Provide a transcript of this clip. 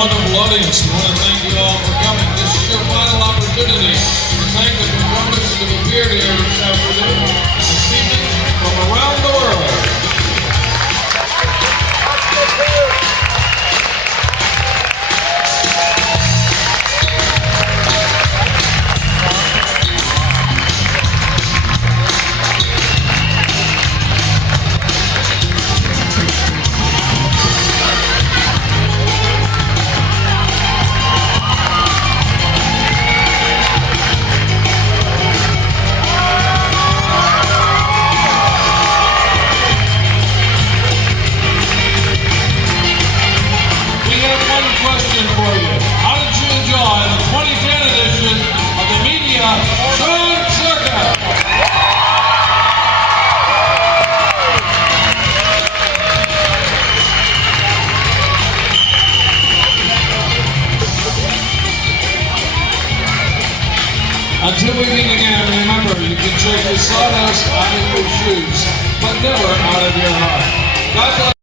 wonderful audience. We want to thank you all for coming. This is your final opportunity to thank the performers that have appeared here this afternoon, this evening, from around the world. Question for you. How did you enjoy the 2010 edition of the Media Food Circus? Until we meet again, remember, you can shake the sawdust out of your shoes, but never out of your heart. God bless.